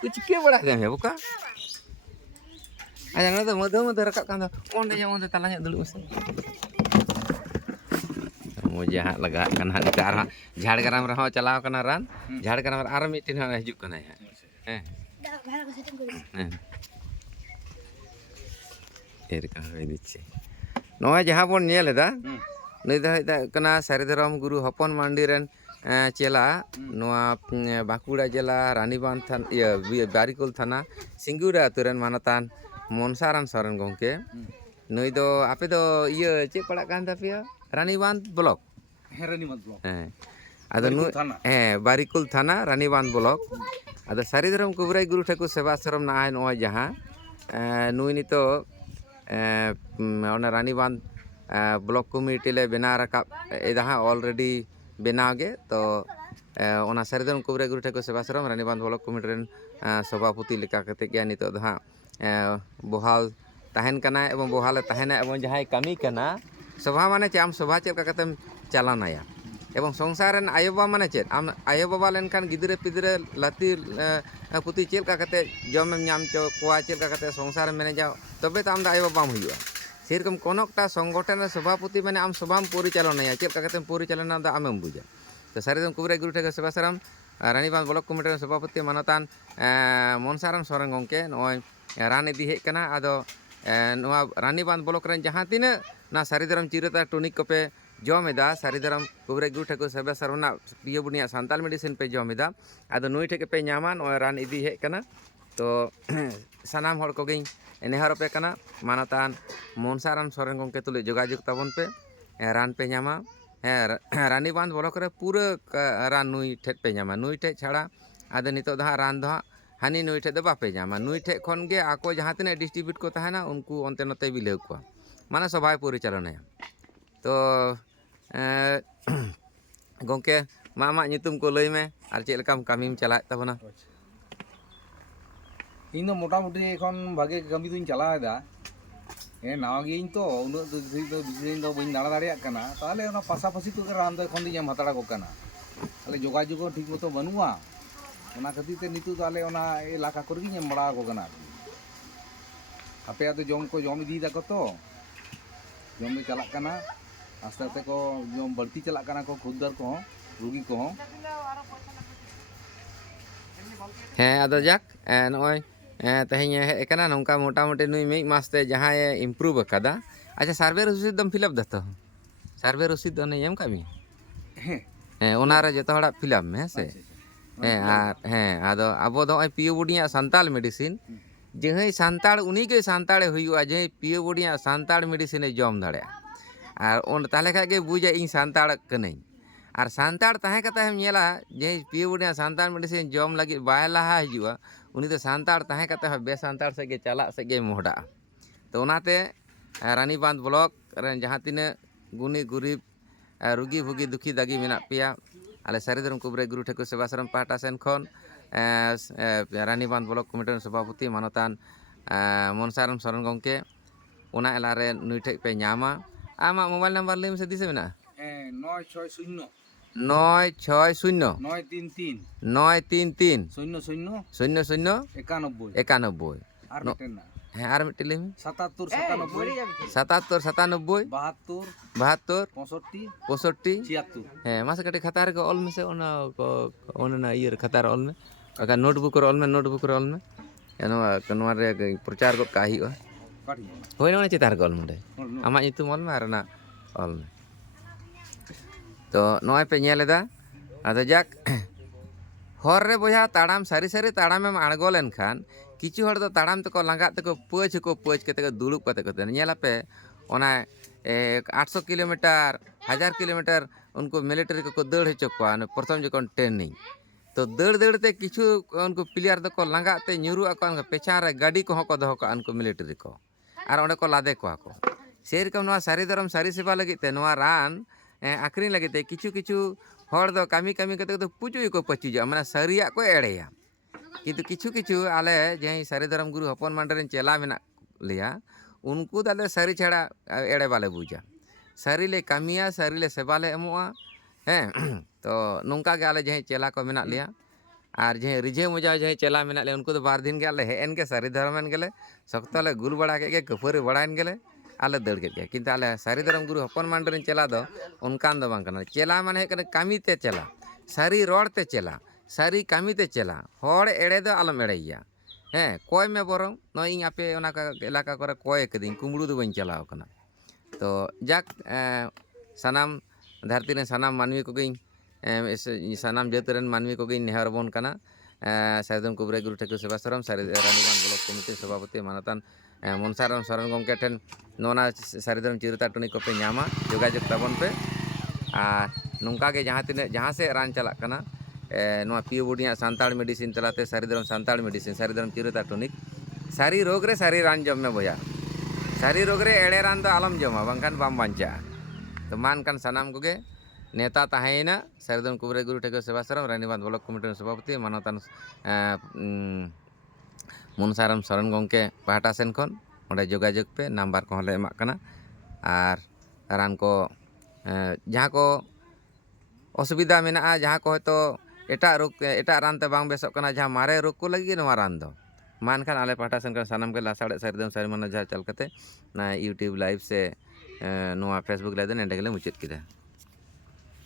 कुछ के बड़ा गए बुका आ jangan तो मधो मधो रकब kan onde yang onde talanya dulu Mas mau jahat lega kan hak ke arah Jhargram rah chalaw kana ran Jhargram ar mitin ha hijuk kana ya এরকম হয়ে দিচ্ছে নয় যাহা বন নিয়ে লেদা নই দা কানা সারিধরম গুরু হপন মান্ডি রেন চেলা নোয়া বাঁকুড়া জেলা রানীবাঁধ থানা ইয়া বারিকুল থানা সিঙ্গুরা আতু রেন মানতান মনসারাম সরেন গংকে নই দো আপে দো ইয়া চে পড়া কান তাপিয়া রানীবাঁধ ব্লক হ্যাঁ রানীবাঁধ ব্লক হ্যাঁ আদো হ্যাঁ বারিকুল থানা রানীবাঁধ ব্লক আদো সারিধরম কুবরাই গুরু ঠাকুর সেবা আশ্রম না হয় নয় যাহা নুই নিতো रानीबांध ब्लॉक कमिटी ले बना रखा इधर ऑलरेडी बनाव गे तो सारिधरम कुबराई गुरु ठाकुर सेवाश्रम रानीबांध ब्लॉक कमिटी सभापति लेका कते गया नितो दहा बहाल तहन कना एवं बहाल तहना एवं जहां कमी कना सभा माने चे आम सभा चेक कते चालानाया एवं संसार रेन आयोबा माने चे आम आयोबा लेनखान गिदरे पिदरे लाती पुती चेक कते जम नाम चो कोआ चेक कते संसार मेने जाओ तबे तो आम आयोबाम हुआ सेरकम कोनोटा संगठन सभापति माने आम सभाम परिचालनाया चेक कते परिचालना दा आमेम बुझा तो सारिधरम कुबराई गुरु ठाकुर सेवाश्रम रानीबांध ब्लॉक कमिटी सभापति मानतान मनसाराम सोरेन गंके नय रान इदी हेज कना आदो नोआ रानीबांध ब्लॉक रेन जहां तिना ना सारिधरम चिरता टॉनिक को पे जमेदा सारिधरम कुबराई गुरु ठाकुर सेवाश्रम ना पियो बुनिया सांताल मेडिसिन पे जमेदा आदो नुई ठेके पे नामा नय रान इदी हेज कना तो सानाम हर को गई नेहर पे कना मानतान मनसाराम सोरेन गंके तुले जोगाजोग ताबन पे रान पे नामा रानीबांध ब्लॉक रे पूरा रान नुई ठेज पे नामा नुई ठेज छाड़ा आदो नितो दहा रान दो हानी नुई ठेज दो बापे नामा नुई ठेज खन गे आको जहां तिना डिस्ट्रीब्यूट को तहना उनको अंते नते बिलाव को माने सभाय परिचालनाया तो गंके मा नितुम को लई में आर चेक लकाम कामिम चलाय ताबना इन दो मोटामुटी एखन भागे कमी दुኝ চালায়দা नावा गिन तो उन्ना दिन दो बइन दाड़ा दाड़िया कना ताले ओना पासापासी तो रान दो एखन दिन हाताड़ा को कना ताले जोगाजोग ठीक मतो बनुआ ओना खातिर ते नितु ताले ओना एलाका करे गिन बड़ा को कना आपे तो जम को जम इदी दाको तो जम में चला कना आस्ते आस्ते को जम बढ़ती चला कना को खुददार को रोगी को हाँ आदो जाक नय तेहन हेकना नौका मोटामुटी नुई मिक मासते जहाँ इम्प्रूव अकादा अच्छा सार्वे रसीद दम फिलअप दा तो सार्वे रसीद ओने एम कामी हाँ ओनारे जतो हड़ा फिलअप में से हाँ आदो आबो दो पियो बुडिया सांताल मेडिसिन जहाँ सांताड़ उनी के सांताड़े हुआ जे पियो बुडिया सांताड़ मेडिसिन जम दाड़े और उन ताले खा के बुझा इन सांताड़ कने और सांताड़ तहे कते हम नेला जे पियो बुडिया सांताड़ मेडिसिन जम लगी बाय लहा हिजुआ उनी तो सांताड़ तहे कते बेसांताड़ से चला से मोहडा तो ओनाते रानीबांध ब्लॉक रेन जहाँ तिना गुनी गुरीब रुगी भुगी दुखी दागी मेना पेया आले सारिधरम कुबराई गुरु ठाकुर सेवाश्रम पाहटा सेन खन रानीबांध ब्लॉक कमिटी सभापति मानतान मनसाराम सोरेन गंके ओना एलारे नुई ठेज पे नामा आमा मोबाइल नम्बर लई से दिसे मेना 960 960 933 00 91 আর মিটেন না হ্যাঁ আর মিটে লই 77 97 77 97 72 65 65 76 हाँ मासे कटे खतार को ऑल में से ओना ईयर खतार ऑल में अगर नोटबुक ऑल में रे प्रचार को का हुआ होय ना चितार को ऑल में आमा नितुम ऑल में आरना ऑल में तो नय पे नेलेदा आदो जाक हर रे बोया ताड़ाम सारी सारी ताड़ाम में आड़गो लेनखान किछु हर दो ताड़ाम तक लांगा तक पोच कते दुड़ुब कते कते नेलापे ओना 800 किलोमीटर 1000 किलोमीटर उनको मिलिट्री को दौड़ हचो को प्रथम जखन ट्रेनिंग तो दौड़ते किछु उनको प्लेयर दको लांगाते ᱧᱩᱨᱩ ako पेछा रे गाड़ी को दो को उनको मिलिट्री को और ओंडे को लादे को सेरकम सारिधरम सारी सेवा लगे रान आखरी लगे किछु किछु हर दो कामी कामी कते तो पुचु को पचिजा माने सारिया को एड़ेया किंतु किछु किछु आले जे सारिधरम गुरु हपन मांडरेन चेला मेना लिया उनको दाले सारी छाड़ा एड़े बाले बुझा सारी ले कामिया सारी ले सेवा ले एमोआ हैं तो नौका गे आले जे चेला को मेना लिया ᱟᱨ ᱡᱟᱦᱟᱸᱭ ᱨᱤᱡᱷᱟᱹ ᱢᱚᱡᱟ ᱡᱟᱦᱟᱸᱭ ᱪᱮᱞᱟ ᱢᱮᱱᱟᱜ ᱞᱮ ᱩᱱᱠᱩ ᱫᱚ 2 ᱫᱤᱱ ᱜᱮ ᱟᱞᱮ ᱦᱮᱡ ᱮᱱ ᱜᱮ ᱥᱟᱹᱨᱤ ᱫᱷᱚᱨᱚᱢᱮᱱ ᱜᱮᱞᱮ ᱥᱚᱠᱛᱚ ᱞᱮ ᱜᱩᱞ ᱵᱟᱲᱟ ᱠᱮᱫ ᱜᱮ ᱠᱟᱹᱯᱟᱹᱨᱤ ᱵᱟᱲᱟᱭᱮᱱ ᱜᱮᱞᱮ ᱟᱞᱮ ᱫᱟᱹᱲ ᱠᱮᱫ ᱜᱮ ᱠᱤᱱᱛᱩ ᱟᱞᱮ ᱥᱟᱹᱨᱤ ᱫᱷᱚᱨᱚᱢ ᱜᱩᱨᱩ ᱦᱚᱯᱚᱱ ᱢᱟᱱᱰᱤ ᱨᱮᱱ ᱪᱮᱞᱟ ᱫᱚ ᱚᱱᱠᱟᱱ ᱫᱚ ᱵᱟᱝ ᱠᱟᱱᱟ ᱪᱮᱞᱟ ᱢᱟᱱᱮ ᱦᱩᱭᱩᱜ ᱠᱟᱱᱟ ᱠᱟᱹᱢᱤ te ᱪᱮᱞᱟ ᱥᱟᱹᱨᱤ ᱨᱚᱲ te ᱪᱮᱞᱟ ᱥᱟᱹᱨᱤ ᱠᱟᱹᱢᱤ te ᱪᱮᱞᱟ ᱦᱚᱲ ᱮᱲᱮ ᱫᱚ ᱟᱞᱚᱢ ᱮᱲᱮᱭᱮᱭᱟ ᱦᱮᱸ ᱠᱚᱭ ᱢᱮ ᱵᱚᱨᱚᱝ ᱱᱚᱜᱼᱚᱭ ᱤᱧ ᱟᱯᱮ ᱚᱱᱟ ᱮᱞᱟᱠᱟ ᱠᱚᱨᱮ ᱠᱚᱭ ᱠᱟᱹᱫᱟᱹᱧ ᱠᱩᱢᱵᱽᱲᱩ ᱫᱚ ᱵᱟᱹᱧ ᱪᱟᱞᱟᱣ ᱠᱟᱱᱟ ᱛᱚ ᱡᱟᱠ ᱥᱟᱱᱟᱢ ᱫᱷᱟᱹᱨᱛᱤ ᱨᱮᱱ ᱥᱟᱱᱟᱢ ᱢᱟᱹᱱᱢᱤ ᱠᱚᱜᱮᱧ ᱥᱟᱱᱟᱢ ᱡᱟᱹᱛ ᱨᱮᱱ ᱢᱟᱹᱱᱢᱤ ᱠᱚᱜᱮᱧ ᱱᱮᱦᱚᱨ ᱟᱵᱚᱱ ᱠᱟᱱᱟ ᱥᱟᱨᱡᱚᱢ ᱠᱩᱵᱨᱟᱹ ᱜᱩᱨᱩ ᱴᱷᱟᱹᱠᱩᱨ ᱥᱮᱵᱟᱥᱨᱚᱢ ᱨᱟᱱᱤᱵᱟᱸᱫᱷ ᱵᱞᱚᱠ ᱠᱚᱢᱤᱴᱤ ᱥᱚᱵᱷᱟᱯᱚᱛᱤ ᱢᱟᱱᱚᱛᱟᱱ ᱢᱚᱱᱥᱟᱨᱟᱢ ᱥᱚᱨᱮᱱ ᱜᱚᱢᱠᱮ ᱴᱷᱮᱱ ᱱᱚᱣᱟ ᱥᱟᱹᱨᱤ ᱫᱷᱚᱨᱚᱢ ᱪᱤᱨᱩᱛᱟ ᱴᱚᱱᱤ ᱠᱚᱯᱮ ᱧᱟᱢᱟ ᱡᱳᱜᱟᱡᱳᱜᱽ ᱛᱟᱵᱚᱱ ᱯᱮ ᱟᱨ ᱱᱚᱝᱠᱟ ᱜᱮ ᱡᱟᱦᱟᱸ ᱥᱮᱫ ᱨᱟᱱ ᱪᱟᱞᱟᱜ ᱠᱟᱱᱟ ᱱᱚᱣᱟ ᱯᱤᱭᱳ ᱵᱚᱰᱤᱭᱟᱜ ᱥᱟᱱᱛᱟᱲ ᱢᱮᱰᱤᱥᱤᱱ ᱛᱟᱞᱟᱛᱮ ᱥᱟᱹᱨᱤ ᱫᱷᱚᱨᱚᱢ ᱥᱟᱱᱛᱟᱲ ᱢᱮᱰᱤᱥᱤᱱ ᱥᱟᱹᱨᱤ ᱫᱷᱚᱨᱚᱢ ᱪᱤᱨᱩᱛᱟ ᱴᱚᱱᱤᱠ ᱥᱟᱹᱨᱤ ᱨᱳᱜᱽ ᱨᱮ ᱥᱟᱹᱨි ᱨᱟᱱ ᱡᱚᱢ ᱢᱮ ᱵᱚᱭᱦᱟ ᱥᱟᱹᱨᱤ ᱨᱳᱜᱽ ᱨᱮ ᱮᱲᱮ ᱨᱟᱱ ᱫᱚ ᱟᱞᱚᱢ ᱡᱚᱢᱟ ᱵᱟᱝᱠᱷᱟᱱ ᱵᱟᱢ ᱵᱟᱧᱪᱟᱜᱼᱟ ᱛᱚ ᱢᱟ ᱮᱱᱠᱷᱟᱱ ᱥᱟᱱᱟᱢ ᱠᱚᱜᱮ ᱱᱮᱛᱟ ᱛᱟᱦᱮᱸᱭᱮᱱᱟ ᱥᱟᱹᱨᱤ ᱫᱷᱚᱨᱚᱢ ᱠᱩᱵᱨᱟᱹ ᱜᱩᱨᱩ ᱴᱷᱟᱹᱠᱩᱨ ᱥᱮᱵᱟᱥᱨᱚᱢ ᱨᱟᱱᱤᱵᱟᱸᱫᱷ ᱵᱞᱚᱠ ᱠᱚᱢᱤᱴᱤ ᱨᱮᱱ ᱥᱚভাᱯᱚᱛᱤ ᱢᱟᱱᱚᱛᱟᱱ ᱢᱚᱱᱥᱟᱨᱟᱢ ᱥᱚᱨᱮᱱ ᱜᱚᱢᱠᱮ ᱯᱟᱦᱴᱟ ᱥᱮᱱ ᱠᱷᱚᱱ ᱚᱸᱰᱮ ᱡᱳᱜᱟᱡᱳᱜᱽ ᱯᱮ ᱱᱟᱢᱵᱟᱨ ᱠᱚᱦᱚᱸ ᱞᱮ ᱮᱢᱟᱜ ᱠᱟᱱᱟ ᱟᱨ ᱨᱟᱱ ᱠᱚ ᱡᱟᱦᱟᱸ ko অসুবিধা ᱢᱮᱱᱟᱜᱼᱟ ᱡᱟᱦᱟᱸ ᱠᱚ ᱦᱚᱭᱛᱳ ᱮᱴᱟᱜ ᱨᱟᱱ তে ᱵᱟᱝ ᱵᱮᱥᱚᱜ ᱠᱟᱱᱟ ᱡᱟᱦᱟᱸ ᱢᱟᱨᱮ ᱨᱳᱜᱽ ᱠᱚ ᱞᱟᱹᱜᱤᱫ ᱱᱚᱣᱟ ᱨᱟᱱ ᱫᱚ ᱢᱟ ᱮᱱᱠᱷᱟᱱ ᱟᱞᱮ ᱯᱟᱦᱴᱟ ᱥᱮᱱ ᱠᱷᱚᱱ ᱥᱟᱱᱟᱢ ᱜᱮ ᱞᱟᱥᱟᱲᱦᱮᱫ ᱥᱟᱹᱨᱤ ᱫᱷᱚᱨᱚᱢ ᱥᱟᱹᱨᱤ ᱢᱟᱱᱟ ᱡᱟᱦᱟᱸ ᱪᱟᱞ ᱠᱟᱛᱮ ᱱᱚᱣᱟ ᱤᱭᱩᱴᱩᱵᱽ ᱞᱟᱭᱤᱵᱽ ᱥᱮ ᱱᱚᱣᱟ ᱯᱷᱮᱥᱵᱩᱠ ᱞᱟᱭᱤᱵᱽ ᱫᱚ ᱱᱮᱸᱰᱮ ᱜᱮᱞᱮ ᱢᱩᱪᱟᱹᱫ ᱠᱮᱫᱟ